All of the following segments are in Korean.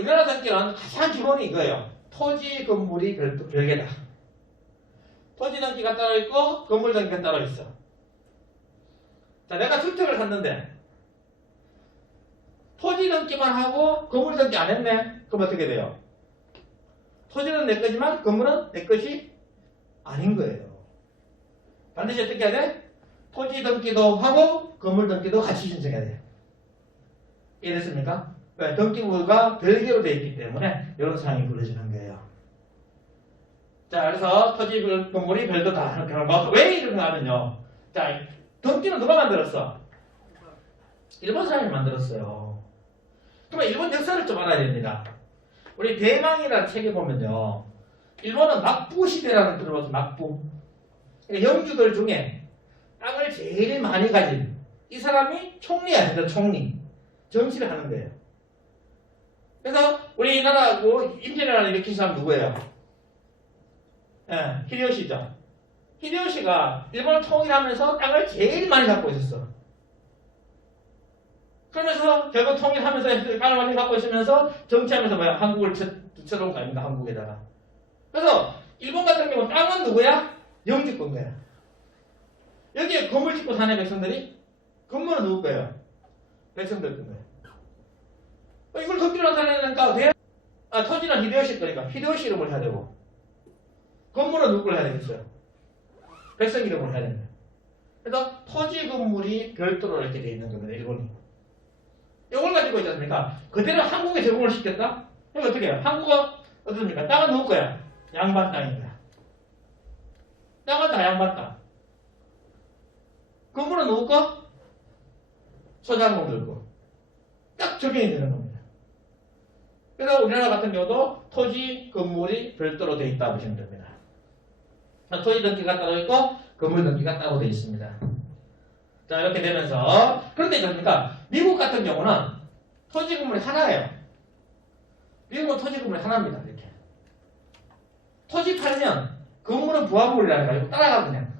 우리나라 등기는 가장 기본이 이거예요. 토지, 건물이 별, 별개다. 토지 등기가 따로 있고 건물 등기가 따로 있어. 자, 내가 주택을 샀는데 토지 등기만 하고 건물 등기 안 했네. 그럼 어떻게 돼요? 토지는 내 거지만 건물은 내 것이 아닌 거예요. 반드시 어떻게 해야 돼? 토지 등기도 하고 건물 등기도 같이 신청해야 돼요. 이해됐습니까? 네, 등기부가 별개로 되어 있기 때문에 이런 상황이 벌어지는 거예요. 자, 그래서 토지 별- 건물이 별도다. 하는 거. 왜 이런 거 하면요. 자, 등기는 누가 만들었어? 일본 사람이 만들었어요. 그러면 일본 역사를 좀 알아야 됩니다. 우리 대망이라는 책에 보면요. 일본은 막부 시대라는 걸 들어봐서 막부. 그러니까 영주들 중에 땅을 제일 많이 가진 이 사람이 총리야, 진짜 총리. 정치를 하는 거예요. 그래서 우리 나라 뭐 임진왜란을 일으킨 사람 누구예요? 예, 히데요시죠. 히데요시가 일본을 통일하면서 땅을 제일 많이 갖고 있었어. 그러면서 결국 통일하면서 땅을 많이 갖고 있으면서 정치하면서 뭐야 한국을 쳐- 쳐놓은 거 아닙니까 한국에다가. 그래서 일본 같은 경우 땅은 누구야? 영주권 거야. 여기에 건물 짓고 사는 백성들이 건물은 누구 거예요? 백성들 거예요. 어, 이걸 덮기로 나타내니까 돼? 아, 토지는 히데요시 거니까 히데요시 이름을 해야 되고 건물은 누구 걸 해야 되겠어요? 백성 이름을 해야 됩니다. 그래서 토지 건물이 별도로 이렇게 돼 있는 겁니다. 일본이. 이걸 가지고 있지 않습니까? 그대로 한국에 적용을 시켰다? 그럼 어떻게 해요? 한국은 어떻습니까? 땅은 누구 거야? 양반 거야. 땅은 다 양반 땅. 건물은 누구 거? 소장공들 거. 딱 적용이 되는 겁니다. 그래서 우리나라 같은 경우도 토지, 건물이 별도로 되어 있다고 보시면 됩니다. 토지 등기가 따로 있고 건물 등기가 따로 되어 있습니다. 자 이렇게 되면서 그런데 이렇습니까? 미국 같은 경우는 토지 건물이 하나예요. 미국은 토지 건물이 하나입니다. 이렇게 토지 팔면 건물은 부합물이라는 거 아니고 따라가 그냥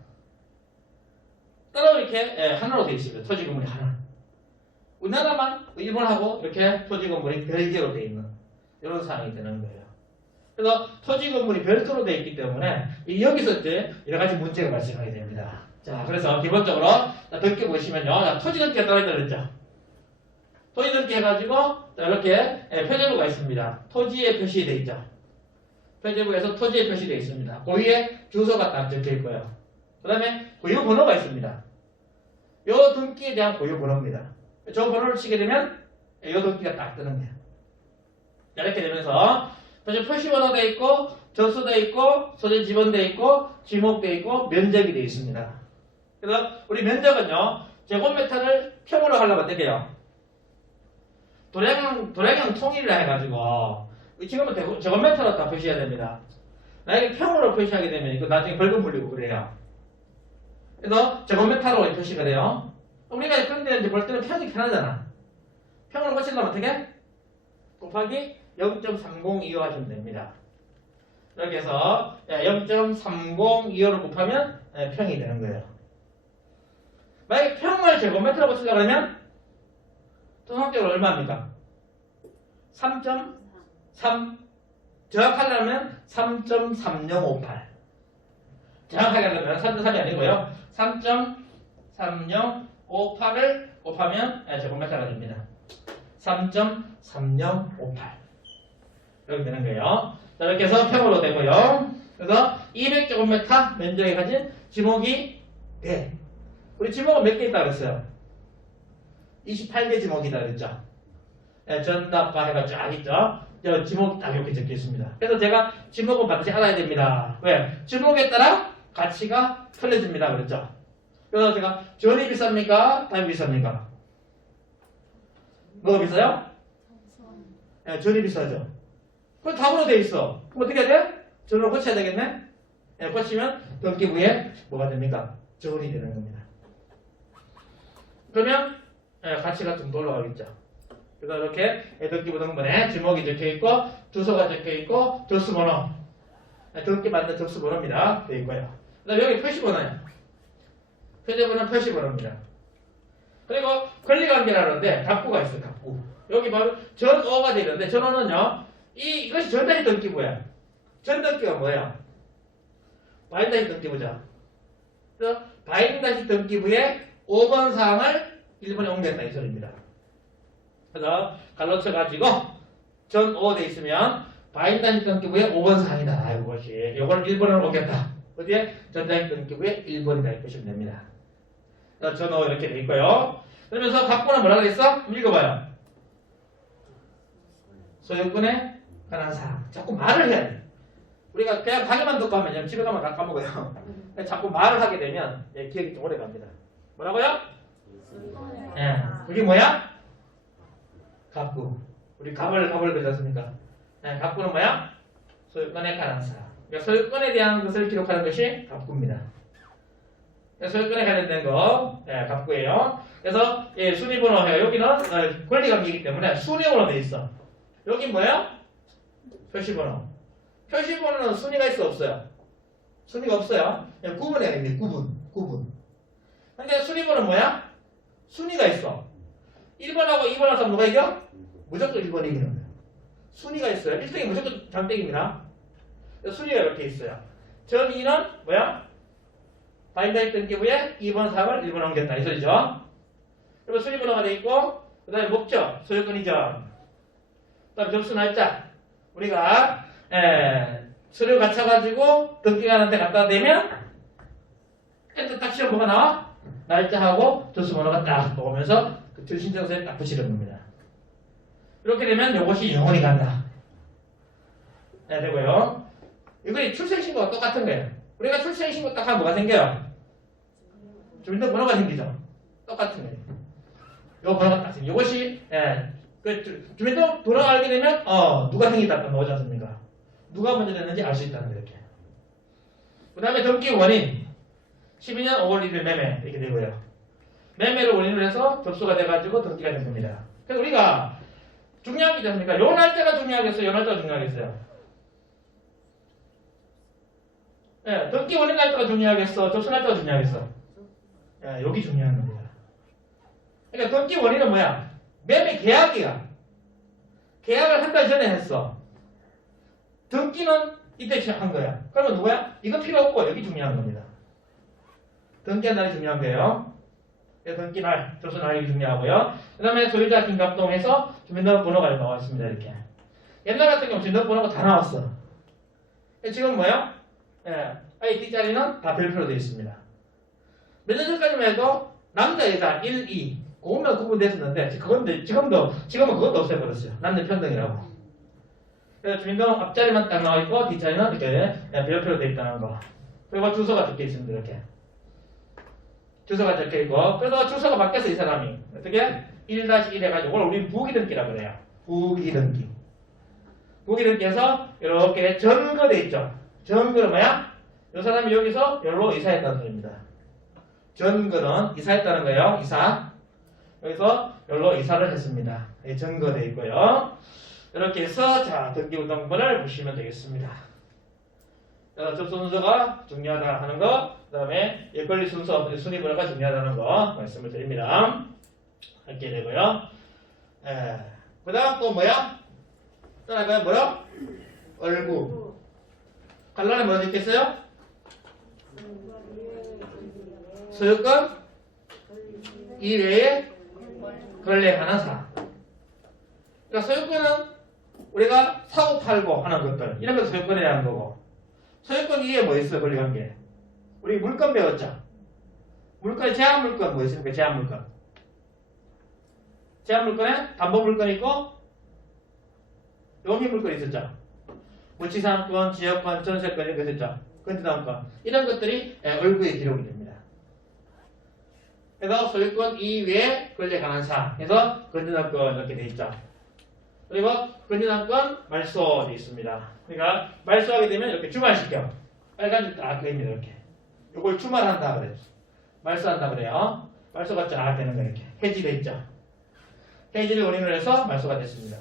따라 이렇게 예, 하나로 되어 있습니다. 토지 건물이 하나. 우리나라만 일본하고 이렇게 토지 건물이 별개로 되어 있는 이런 상황이 되는 거예요. 그래서 토지 건물이 별도로 되어 있기 때문에 이 여기서 이제 여러 가지 문제가 발생하게 됩니다. 자, 그래서 기본적으로 자, 등기 보시면요. 자, 토지 등기가 떨어져 있죠. 토지 등기 해가지고 자, 이렇게 예, 표제부가 있습니다. 토지에 표시되어 있죠. 표제부에서 토지에 표시되어 있습니다. 그 위에 주소가 딱 적혀 있고요. 그 다음에 고유 번호가 있습니다. 요 등기에 대한 고유 번호입니다. 저 번호를 치게 되면 이 등기가 딱 뜨는 거예요. 자, 이렇게 되면서 표시 표시번호 돼 있고 접수 돼 있고 소재 지번 돼 있고 지목 돼 있고 면적이 돼 있습니다. 그래서 우리 면적은요 제곱미터를 평으로 하려면 어떻게 해요? 도량형 도량형 통일을 해가지고 지금은 제곱미터로 다 표시해야 됩니다. 만약에 평으로 표시하게 되면 이거 나중에 벌금 물리고 그래요. 그래서 제곱미터로 표시가 돼요. 우리가 그런데 이제 볼 때는 평이 편하잖아. 평으로 고치려면 어떻게? 곱하기 0.3025 하시면 됩니다. 이렇게 해서 0.3025를 곱하면 예, 평이 되는 거예요. 만약에 평을 제곱미터로 고치려고 그러면 통상적으로 얼마입니까? 3.3 정확하려면 3.3058 정확하게 하려면 3.3이 아니고요. 3.3058을 곱하면 예, 제곱미터가 됩니다. 3.3058 이렇게 되는 거예요. 자, 이렇게 해서 평으로 되고요. 그래서 200제곱미터 면적이 가진 지목이 돼. 우리 지목은 몇 개 있다 그랬어요? 28개 지목이다 그랬죠? 예, 전답과 해가 쫙 있죠? 저 지목이 딱 이렇게 적혀 있습니다. 그래서 제가 지목은 반드시 알아야 됩니다. 왜? 지목에 따라 가치가 틀려집니다. 그랬죠? 그래서 제가 전이 비쌉니까? 담이 비쌉니까? 뭐가 비싸요? 예, 전이 비싸죠. 그럼 답으로 돼 있어. 그럼 어떻게 해야 돼? 전으로 고쳐야 되겠네? 예, 고치면 등기부에 뭐가 됩니까? 전이 되는 겁니다. 그러면 예, 가치가 좀 올라가겠죠. 그래서 이렇게 등기부 등본에 지목이 적혀 있고 주소가 적혀 있고 접수번호 예, 등기 받는 접수번호입니다. 되어 있고요. 그다음 여기 표시번호요. 표제번호 표시번호입니다. 그리고 권리관계라는데 갑부가 있어요. 갑부. 여기 바로 전어가 되는데 전어는요. 이 이것이 전단위 등기부야. 전등기가 뭐야? 바인다시 등기부죠. 그래서 바인다시 등기부의 5번 사항을 1번에 옮겼다 이 소리입니다. 그래서 갈로쳐 가지고 전오 돼 있으면 바인다시 등기부의 5번 사항이다. 이것이 이걸 1번으로 옮겼다. 어디에 전단위 등기부의 1번이다 보시면 됩니다. 그래서 전오 이렇게 돼 있고요. 그러면서 각본은 뭐라 그랬어? 한번 읽어봐요. 소유권에 관한 사항. 자꾸 말을 해야 돼. 우리가 그냥 강의만 듣고 하면 집에 가면 다 까먹어요. 자꾸 말을 하게 되면 예, 기억이 좀 오래 갑니다. 뭐라고요? 예. 그게 뭐야? 갑구. 우리 갑을 갑을 그지 않습니까? 예, 갑구는 뭐야? 소유권에 관한 사항. 그러니까 소유권에 대한 것을 기록하는 것이 갑구입니다. 그래서 소유권에 관련된 거, 예, 갑구예요. 그래서 예, 순위번호예요. 여기는 어, 권리관계이기 때문에 순위번호 돼 있어. 여기 뭐야? 표시번호. 표시번호는 순위가 있어 없어요? 순위가 없어요. 그냥 구분해야 됩니다. 구분, 구분. 근데 순위번호는 뭐야? 순위가 있어. 1번하고 2번 하면 누가 이겨? 무조건 1번이 이기는 거예요. 순위가 있어요. 1등이 무조건 장땡입니다. 순위가 이렇게 있어요. 전 2는 뭐야? 바인다이 등기부에 2번 사항을 1번 옮겼다. 이 소리죠. 그리고 순위번호가 돼 있고, 그 다음에 목적, 소유권 이전, 그 다음에 접수 날짜. 우리가, 에, 서류 갖춰가지고 등기하는데 갖다 대면, 그때 딱 시험 뭐가 나와? 날짜하고 접수 번호가 딱 나오면서 그 신청서에 딱 붙이는 겁니다. 이렇게 되면 이것이 영원히 간다. 네, 되고요. 이거 출생신고가 똑같은 거예요. 우리가 출생신고 딱 하면 뭐가 생겨요? 주민등록번호가 생기죠. 똑같은 거예요. 요 번호가 딱 생겨. 이것이 예, 그 주- 주민등록 번호 알게 되면 어 누가 생겼다 나오지 않습니까? 누가 먼저 됐는지 알 수 있다는 거예요. 그 다음에 등기 원인 12년 5월 1일 매매 이렇게 되고요. 매매를 원인으로 해서 접수가 돼가지고 등기가 된 겁니다. 그래서 우리가 있지 않습니까? 요 날짜가 중요하겠어요? 요 날짜가 중요하겠어요? 예, 등기 원인 날짜가 중요하겠어? 접수 날짜가 중요하겠어? 예, 여기 중요한 겁니다. 그러니까 등기 원인은 뭐야? 매매 계약이야. 계약을 한 달 전에 했어. 등기는 이때 시작한 거야. 그러면 누구야? 이거 필요 없고 여기 중요한 겁니다. 등기한 날이 중요한 거예요. 그래서 등기 날, 접수 날이 중요하고요. 그 다음에 소유자 김갑동에서 주민등록번호가 나와 있습니다. 이렇게. 옛날 같은 경우 주민등록번호가 다 나왔어. 근데 지금 뭐야? 예, 아이 뒷자리는 다 별표로 되어 있습니다. 몇 년 전까지만 해도 남자, 여자 1, 2 그것만 구분됐었는데 그건 지금도 지금은 그것도 없애버렸어요. 남녀 평등이라고. 그래서 주민등록 앞자리만 딱 나와 있고 뒷자리는 이렇게 예, 별표로 되어 있다는 거. 그리고 주소가 적혀 있습니다. 이렇게. 주소가 적혀 있고 그래서 주소가 바뀌었어 이 사람이 어떻게 1-1 해가지고 이걸 우리 부기등기라 그래요. 부기등기. 부기등기에서 이렇게 전거돼 있죠. 전거는 뭐야? 이 사람이 여기서 여기로 이사했다는 소리입니다. 전거는 이사했다는 거예요. 이사. 여기서 여기로 이사를 했습니다. 이 전거돼 있고요. 이렇게 해서 자 등기부등본을 보시면 되겠습니다. 자, 접수 순서가 중요하다 하는 거, 그 다음에 예권리 순서, 순위번호가 중요하다는 거 말씀을 드립니다. 이렇게 되고요. 예. 그 다음 또 뭐야? 또 할까요? 뭐야? 얼구. 갈란에 뭐가 있겠어요? 소유권 이외에 권리하는 사항. 그러니까 소유권은 우리가 사고 팔고 하는 것들 이런 것 소유권에 대한 거고 소유권 위에 뭐 있어요 권리관계? 우리 물건 배웠죠? 물건 제한 물건 뭐 있습니까? 제한 물건. 제한 물건에 담보 물건 있고 용의 물건 있었죠? 무치상권, 지역권, 전세권 이런 거 있었죠? 건전한권 이런 것들이 예, 얼굴에 기록이 됩니다. 그래서 소유권 이외에 권리에 관한 사항 그래서 건전한권 이렇게 돼 있죠. 그리고 건전한권 말소 돼 있습니다. 그러니까 말소하게 되면 이렇게 주말시켜 빨간 줄딱 그립니다 이렇게. 이걸 주말한다 그래요. 말소한다 그래요. 말소가 쫙 되는 거 이렇게 해지돼 있죠. 해지를 원인으로 해서 말소가 됐습니다.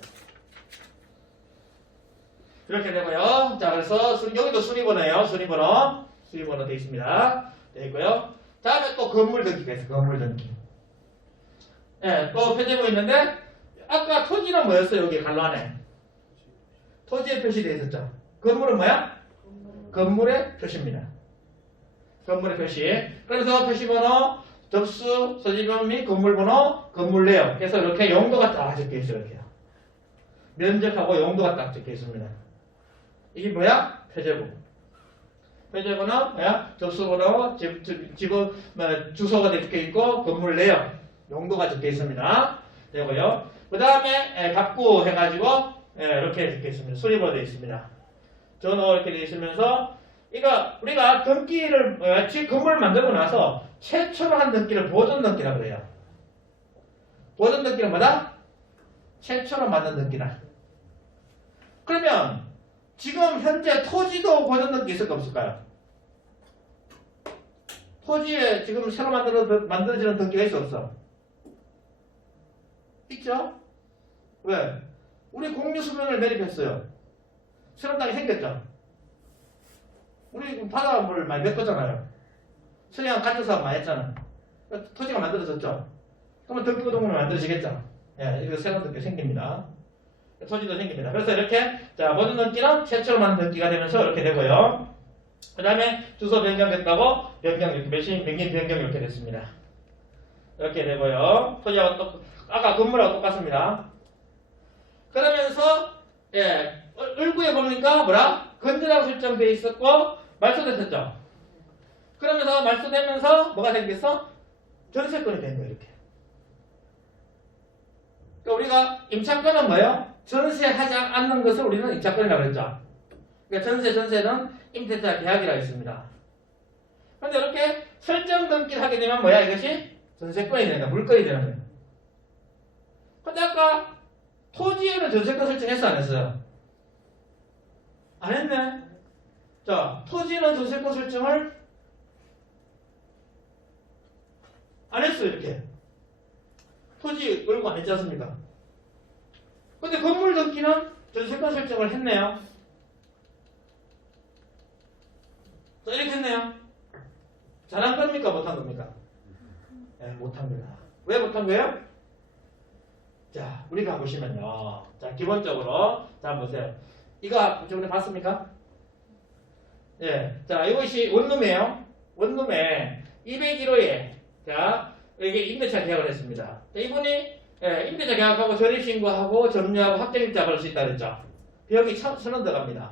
이렇게 되고요. 자, 그래서 순- 여기도 순위번호예요. 순위번호. 순위번호 되어 있습니다. 되어 있고요. 건물 등기가 있어요. 건물 등기. 예, 또 표제부 있는데 아까 토지는 뭐였어요? 여기 갈로 안에. 토지에 표시되어 있었죠. 건물은 뭐야? 건물의 표시입니다. 건물의 표시. 그래서 표시번호, 접수, 소지번 및 건물번호, 건물 내역. 해서 이렇게 용도가 딱 적혀 있어요. 이렇게요. 면적하고 용도가 딱 적혀 있습니다. 이게 뭐야? 표제부. 표제번호, 뭐야? 접수번호, 집, 집, 뭐, 주소가 적혀 있고, 건물 내역, 용도가 적혀 있습니다. 되고요. 그 다음에, 갑구 해가지고, 예, 이렇게 적혀 있습니다. 수립으로 되어 있습니다. 전호 이렇게 되어 있으면서, 이거, 우리가 등기를, 어, 집 건물을 만들고 나서, 최초로 한 등기를 보존 등기라고 그래요. 보존 등기는 뭐다? 최초로 만든 등기다. 그러면, 지금 현재 토지도 보존 등기 있을까 없을까요? 토지에 지금 새로 만들어, 만들어지는 등기가 있어 없어? 있죠? 왜? 우리 공유수변을 매립했어요. 새로운 땅이 생겼죠? 우리 지금 바닷물 많이 메꿨잖아요. 서양 간접 사업 많이 했잖아. 토지가 만들어졌죠? 그러면 등기부 동문이 만들어지겠죠? 예, 이거 새로운 등기 생깁니다. 토지도 생깁니다. 그래서 이렇게, 자, 모든 등기는 최초로 만든 등기가 되면서 이렇게 되고요. 그 다음에 주소 변경됐다고 변경 이렇게 몇신 백년 변경 이렇게 됐습니다. 이렇게 되고요. 토지하고 똑 아까 건물하고 똑같습니다. 그러면서 예 얼- 얼구에 보니까 뭐라 건전하고 설정돼 있었고 말소됐었죠. 그러면서 말소되면서 뭐가 생겼어? 전세권이 된 거예요 이렇게. 그러니까 우리가 임차권은 뭐예요? 전세하지 않는 것을 우리는 임차권이라고 했죠. 그러니까 전세 전세는 임대차 계약이라 했습니다. 그런데 이렇게 설정 등기를 하게 되면 뭐야 이것이 전세권이 되는 거야 물건이 되는 거예요. 근데 아까 토지에는 전세권 설정했어 안 했어요? 안 했네. 자 토지에는 전세권 설정을 안 했어 이렇게. 토지 얼굴 안 했지 않습니까? 근데 건물 등기는 전세권 설정을 했네요. 자, 이렇게 했네요. 잘한 겁니까? 못한 겁니까? 네, 못합니다. 왜 못한 거예요? 자, 우리가 보시면요. 자, 기본적으로, 자, 보세요. 이거 저번에 봤습니까? 예. 자, 이것이 원룸이에요. 원룸에 201호에, 자, 이게 임대차 계약을 했습니다. 자, 이분이, 예, 임대차 계약하고 전입신고하고 점유하고 확정일자 걸을 수 있다 그랬죠. 비용이 천, 천원 들어갑니다.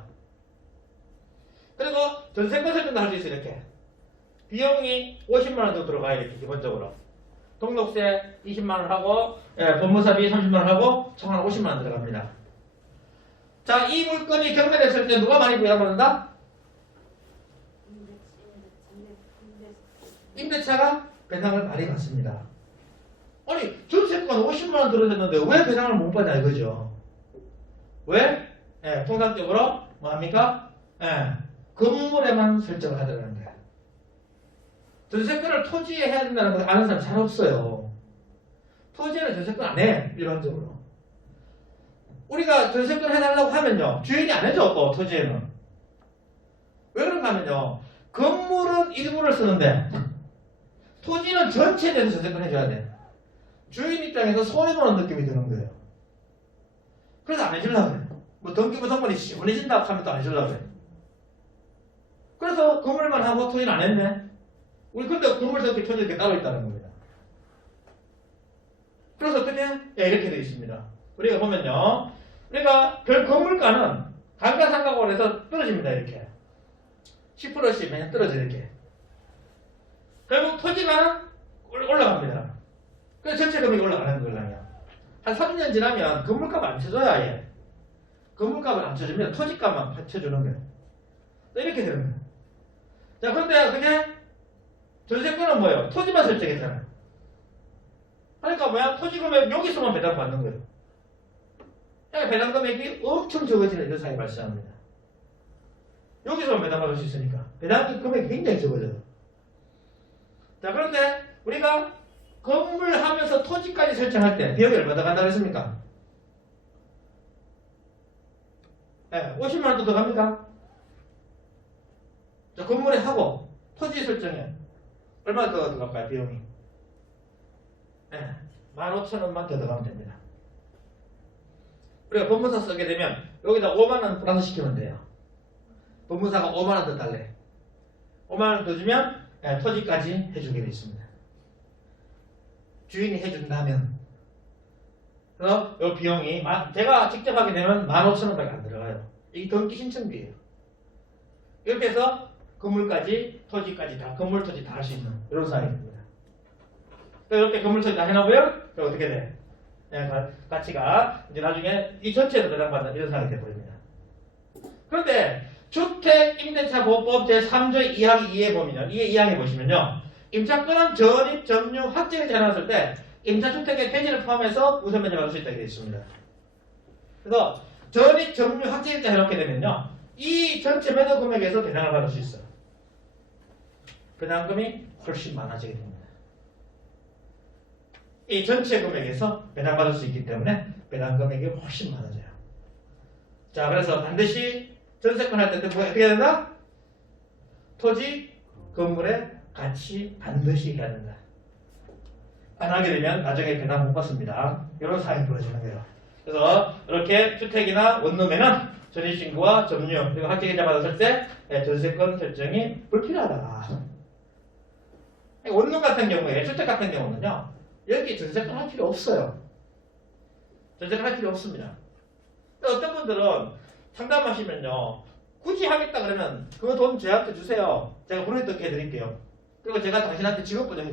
그리고 전세권 설정도 할 수 있어요, 이렇게. 비용이 50만원 정도 들어가야 이렇게, 기본적으로. 등록세 20만원 하고, 예, 법무사비 30만원 하고, 총한 50만원 들어갑니다. 자, 이 물건이 경매됐을 때 누가 많이 부여받는다? 임대차가 배당을 많이 받습니다. 아니, 전세권 50만 원 들어졌는데 왜 배당을 못 받냐 이거죠. 왜? 예, 통상적으로 뭐 합니까? 예, 건물에만 설정을 하더라는 거야. 전세권을 토지에 해야 된다는 걸 아는 사람 잘 없어요. 토지에는 전세권 안 해, 일반적으로. 우리가 전세권 해달라고 하면요, 주인이 안 해줘, 또, 토지에는. 왜 그런가 하면요, 건물은 일부를 쓰는데, 토지는 전체에 대해서 전세권 해줘야 돼. 주인 입장에서 손해보는 느낌이 드는 거예요. 그래서 안 해주려고 그래. 뭐, 등기부 등본이 시원해진다 하면 또 안 해주려고 그래. 그래서 건물만 하고 토지는 안 했네. 우리 근데 건물 전기 토지 이렇게 따로 있다는 겁니다. 그래서 어떻게? 예, 이렇게 되어 있습니다. 우리가 보면요. 우리가 별 건물가는 감가상각으로 해서 떨어집니다. 이렇게. 10%씩 매년 떨어져 이렇게. 결국 토지가는 올- 올라갑니다. 그래서 전체 금액이 올라가는 거잖아요. 한 3년 지나면 건물값을 안 쳐줘야 아예. 건물값을 안 쳐주면 토지값만 쳐주는 거예요. 이렇게 되는 거예요. 자, 그런데 어떻게? 전세권은 뭐예요? 토지만 설정했잖아요. 그러니까 뭐야? 토지 금액 여기서만 배당 받는 거예요. 그러니까 배당 금액이 엄청 적어지는 상황이 발생합니다. 여기서만 배당 받을 수 있으니까. 배당 금액이 굉장히 적어져요. 자, 그런데 우리가 건물 하면서 토지까지 설정할 때 비용이 얼마 더 간다고 했습니까? 예, 50만 원도 더 갑니까? 자, 건물에 하고 토지 설정에 얼마 더 들어갈까요, 비용이? 예, 15,000원만 더 들어가면 됩니다. 우리가 법무사 쓰게 되면 여기다 5만 원 플러스 시키면 돼요. 법무사가 5만 원 더 달래. 5만 원 더 주면 예, 토지까지 해주게 돼 있습니다. 주인이 해준다면 그래서 이 비용이 마- 제가 직접 하게 되면 15,000원밖에 안 들어가요. 이게 등기 신청비예요. 이렇게 해서 건물까지 토지까지 다 건물 토지 다 할 수 있는 이런 상황입니다. 이렇게 건물 토지 다 해놓으면 어떻게 돼? 예, 가- 가치가 이제 나중에 이 전체로 배당받는 이런 상황이 돼버립니다. 그런데 주택임대차 보호법 제3조 2항 2에 보면요. 2의 2항에 보시면요. 임차권은 전입, 점유, 확정을 제한했을 때 임차주택의 폐지를 포함해서 우선 면제 받을 수 있다고 되어 있습니다. 그래서 전입, 점유, 확정일자 해놓게 되면요. 이 전체 매도 금액에서 배당을 받을 수 있어요. 배당금이 훨씬 많아지게 됩니다. 이 전체 금액에서 배당받을 수 있기 때문에 배당 금액이 훨씬 많아져요. 자, 그래서 반드시 전세권 할 때 어떻게 해야 된다? 토지, 건물의 가치 반드시 해야 된다. 안 하게 되면 나중에 배당 못 받습니다. 이런 사항이 벌어지는 거예요. 그래서 이렇게 주택이나 원룸에는 전입신고와 점유 그리고 학계계좌 받았을 때 예, 전세권 결정이 불필요하다. 원룸 같은 경우에 주택 같은 경우는요 여기 전세권 할 필요 없어요. 전세권 할 필요 없습니다. 어떤 분들은 상담하시면요 굳이 하겠다 그러면 그거 돈 저한테 주세요. 제가 보내드게 해드릴게요. 그리고 제가 당신한테 직업보장.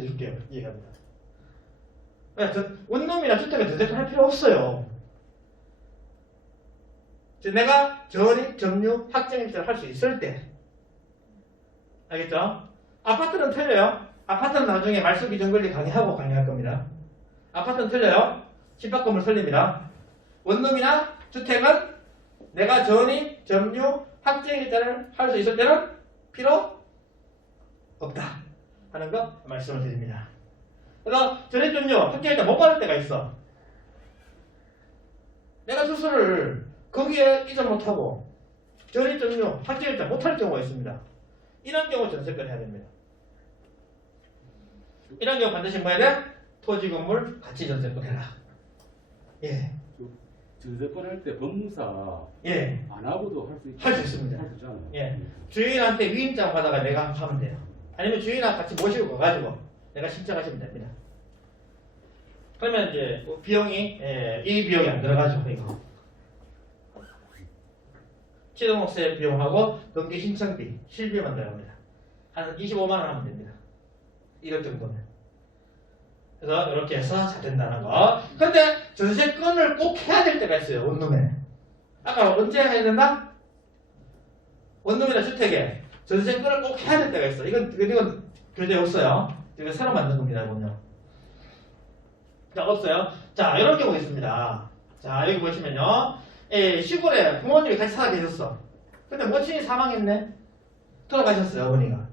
네, 저 원룸이나 주택은 전세권 할 필요 없어요. 저 내가 전입, 점유, 확정입자를 할 수 있을 때 알겠죠? 아파트는 틀려요. 아파트는 나중에 말소기 정관리 강의하고 강의할 겁니다. 아파트는 틀려요. 집합건물 틀립니다. 원룸이나 주택은 내가 전입, 점유, 확정일자를 할 수 있을 때는 필요 없다 하는 거 말씀을 드립니다. 그래서 전입, 점유, 확정일자 못 받을 때가 있어. 내가 수술을 거기에 이전 못하고 전입, 점유, 확정일자 못할 경우가 있습니다. 이런 경우 전세권 해야 됩니다. 이런 경우 반드시 뭐 해야 돼? 토지, 건물, 가치 전세권 해라. 예, 전세권 할 때 법무사 예. 안 하고도 할 수 있. 할수 있습니다. 할 수 있잖아요. 예. 주인한테 위임장 받아가 내가 하면 돼요. 아니면 주인하고 같이 모시고 가가지고 내가 신청하시면 됩니다. 그러면 이제 뭐 비용이 예, 이 비용이 안 들어가죠 이거. 취등록세 비용하고 등기 신청비, 실비만 들어갑니다. 한 25만 원 하면 됩니다. 이럴 정도면. 그래서 이렇게 해서 잘 된다는 거. 근데 전세권을 꼭 해야 될 때가 있어요 원룸에. 아까 언제 해야 된다? 원룸이나 주택에 전세권을 꼭 해야 될 때가 있어. 이건 이건 교재 없어요. 이거 새로 만든 겁니다, 이건요. 자 없어요. 자 이런 경우 있습니다. 자 여기 보시면요, 예, 시골에 부모님이 같이 살아 계셨어. 근데 모친이 사망했네. 돌아가셨어요, 어머니가.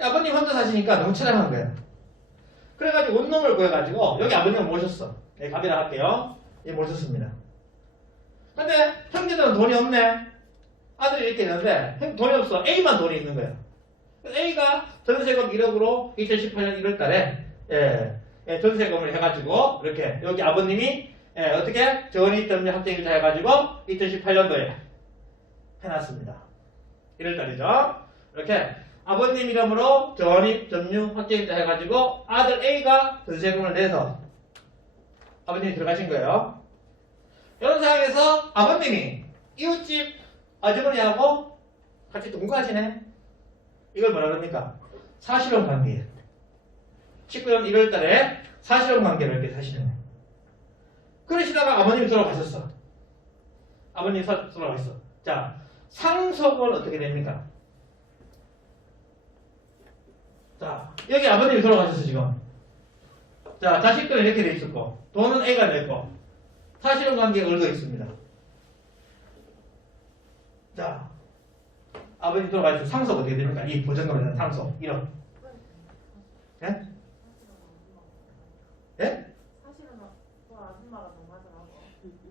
아버님 혼자 사시니까 너무 처량한 거예요. 그래가지고 원룸을 구해가지고 여기 아버님을 모셨어. 네, 갑이라 할게요. 예, 모셨습니다. 근데 형제들은 돈이 없네. 아들이 이렇게 되는데 형 돈이 없어. A만 돈이 있는. 그래서 A가 전세금 1억으로 2018년 1월 달에 예, 예, 전세금을 해가지고 이렇게 여기 아버님이 예, 어떻게 전입점유 확정일자 해가지고 2018년도에 해놨습니다. 1월 달이죠. 이렇게 아버님 이름으로 전입 점유 확정일자 해가지고 아들 A가 전세금을 내서 아버님이 들어가신 거예요. 이런 상황에서 아버님이 이웃집 아주머니하고 같이 동거하시네. 이걸 뭐라 그럽니까? 사실혼 관계. 19년 1월 달에 사실혼 관계로 이렇게 사시는 거예요. 그러시다가 아버님이 돌아가셨어. 아버님이 사- 돌아가셨어. 자, 상속은 어떻게 됩니까? 자, 여기 아버님이 돌아가셨어, 지금. 자, 자식들은 이렇게 돼 있었고, 돈은 A가 냈고, 사실혼 관계가 걸려 있습니다. 자, 아버님 돌아가셔서 상속 어떻게 됩니까? 이 보전금에 대한 상속, 1억. 예? 예?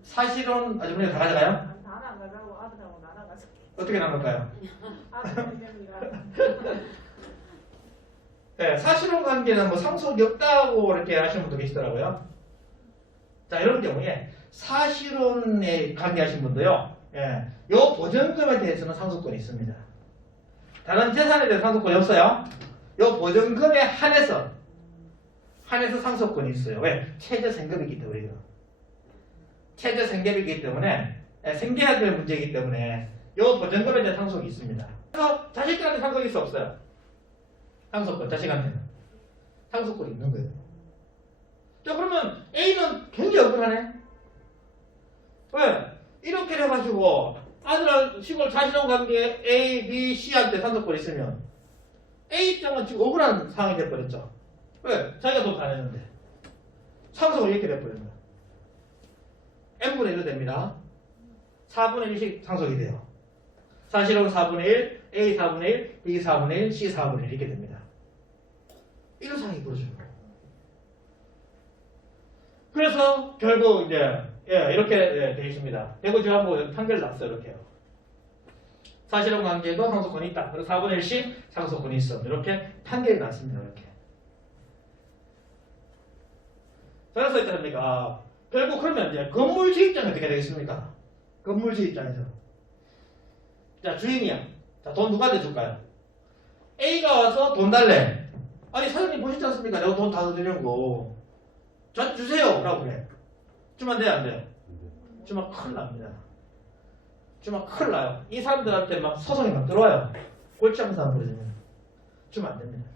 사실은 아주머니가 다 가져가요? 아니 다는 안 가져가고 아들하고 나눠 가지고 어떻게 나눌까요? 아들 의견이가 네, 사실혼 관계는 뭐 상속이 없다고 이렇게 하시는 분도 계시더라고요. 자, 이런 경우에 사실혼에 관계하신 분도요. 예, 요 보증금에 대해서는 상속권이 있습니다. 다른 재산에 대해 상속권이 없어요. 요 보증금에 한해서 한해서 상속권이 있어요. 왜? 최저 생급이기 때문이죠. 최저 생급이기 때문에 예, 생겨야 될 문제이기 때문에 요 보증금에 대한 상속이 있습니다. 그래서 자식들한테 상속일 수 없어요? 상속권 자식한테는 상속권이 있는 거예요. 자 그러면 A는 굉장히 억울하네. 왜? 이렇게 해가지고 아들은 시골 자신혼 관계 A, B, C한테 상속권 있으면 A 입장은 지금 억울한 상황이 돼버렸죠. 왜? 자기가 돈 다 내는데 상속을 이렇게 거야. N분의 1로 됩니다. 4분의 1씩 상속이 돼요. 사실은 4분의 1, A 4분의 1, B 4분의 1, C 4분의 1 이렇게 됩니다. 이런 상황이 벌어지는 거예요. 그래서 결국 이제 예, 이렇게 예, 되어 있습니다. 대구 한번 판결 났어요. 이렇게요. 사실혼 관계도 상속권이 있다. 그리고 4분의 1씩 상속권이 있어. 이렇게 판결이 났습니다. 이렇게. 그래서 있지 않습니까? 결국 그러면 이제 건물주 입장은 어떻게 되겠습니까? 건물주 입장에서. 자, 주인이야. 자, 돈 누가 대줄까요? A가 와서 돈 달래. 아니, 사장님 보시지 않습니까? 내가 돈 다 드리는 거. 저 주세요. 라고 그래. 주면 돼요, 안 돼요? 주면 큰일 납니다. 주면 큰일 나요. 이 사람들한테 막 소송이 막 들어와요. 골치 아픈 사람. 주면 안 됩니다.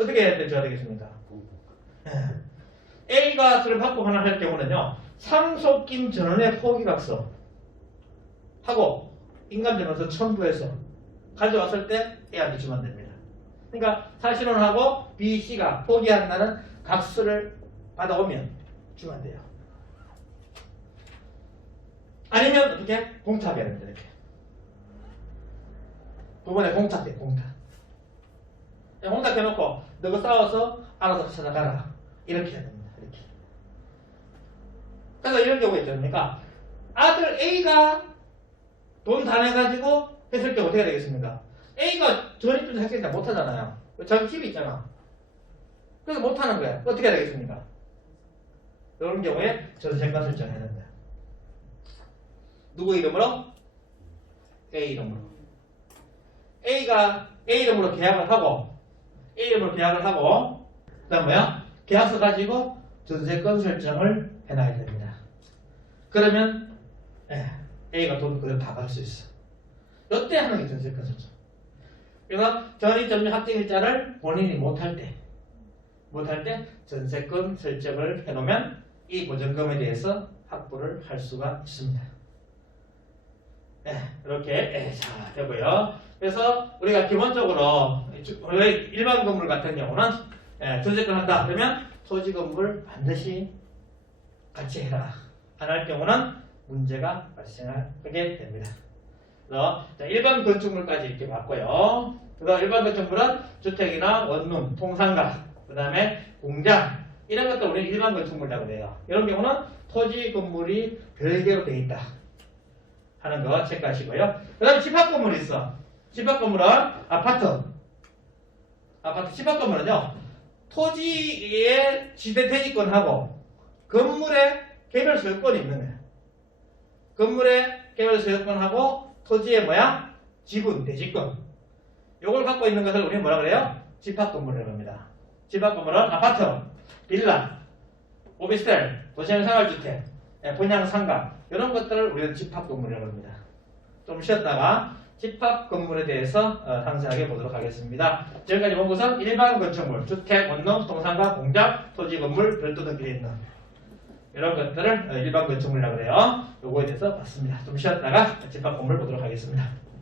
어떻게 해야 될줄 알겠습니까? A가 그를 받고 하나 할 경우는요, 상속kim 전원의 포기각서 하고 인감전원서 첨부해서 가져왔을 때 A한테 주면 됩니다. 그러니까 사실혼하고 B, C가 포기한다는 각서를 받아오면 주면 돼요. 아니면 어떻게? 공탁해야 됩니다. 이렇게. 두 번에 공탁돼, 공탁. 공탁해놓고 너가 싸워서 알아서 찾아가라. 이렇게 해야 됩니다. 이렇게. 그래서 이런 경우가 있지 않습니까? 아들 A가 돈 다 내가지고 했을 때 어떻게 되겠습니까? A가 전입금 학생자 못하잖아요. 자기 집이 있잖아. 그래서 못하는 거야. 어떻게 해야 되겠습니까? 이런 경우에 전세가 설정해야 된다. 누구 이름으로? A 이름으로. A가 A 이름으로 계약을 하고 A 이름으로 계약을 하고 그다음 뭐야? 계약서 가지고 전세권 설정을 해놔야 됩니다. 그러면 예, A가 돈 그대로 다 받을 수 있어. 이때 하는 게 전세권 설정. 그래서 전입 점유 확정일자를 본인이 못할 때 못할 때 전세권 설정을 해놓으면 이 보전금에 대해서 확보를 할 수가 있습니다. 네, 이렇게 예, 자 되고요. 그래서 우리가 기본적으로 주- 원래 일반 건물 같은 경우는 예, 전세권 한다 그러면 토지 건물 반드시 같이 해라. 안 할 경우는 문제가 발생하게 됩니다. 그래서 자, 일반 건축물까지 이렇게 봤고요. 그래서 일반 건축물은 주택이나 원룸, 통상가, 그 다음에 공장 이런 것들 우리 일반 건축물이라고 해요. 이런 경우는 토지 건물이 별개로 되어 있다 하는 거 체크하시고요. 그 다음에 집합 건물이 있어. 집합 건물은 아파트. 아파트 집합 건물은요. 토지의 지대 대지권하고 건물의 개별 소유권이 있는 거예요. 건물의 개별 소유권하고 토지의 뭐야? 지분, 대지권. 요걸 갖고 있는 것을 우리는 뭐라 그래요? 집합 건물이라고 합니다. 집합 건물은 아파트, 빌라, 오피스텔, 도시형 생활주택, 예, 분양 상가 이런 것들을 우리는 집합 건물이라고 합니다. 좀 쉬었다가 집합 건물에 대해서 어, 상세하게 보도록 하겠습니다. 지금까지 본 것은 일반 건축물, 주택, 원룸, 동상가, 공장, 토지 건물, 별도들끼리 있는 이런 것들을 어, 일반 건축물이라고 그래요. 요거에 대해서 봤습니다. 좀 쉬었다가 집합 건물 보도록 하겠습니다.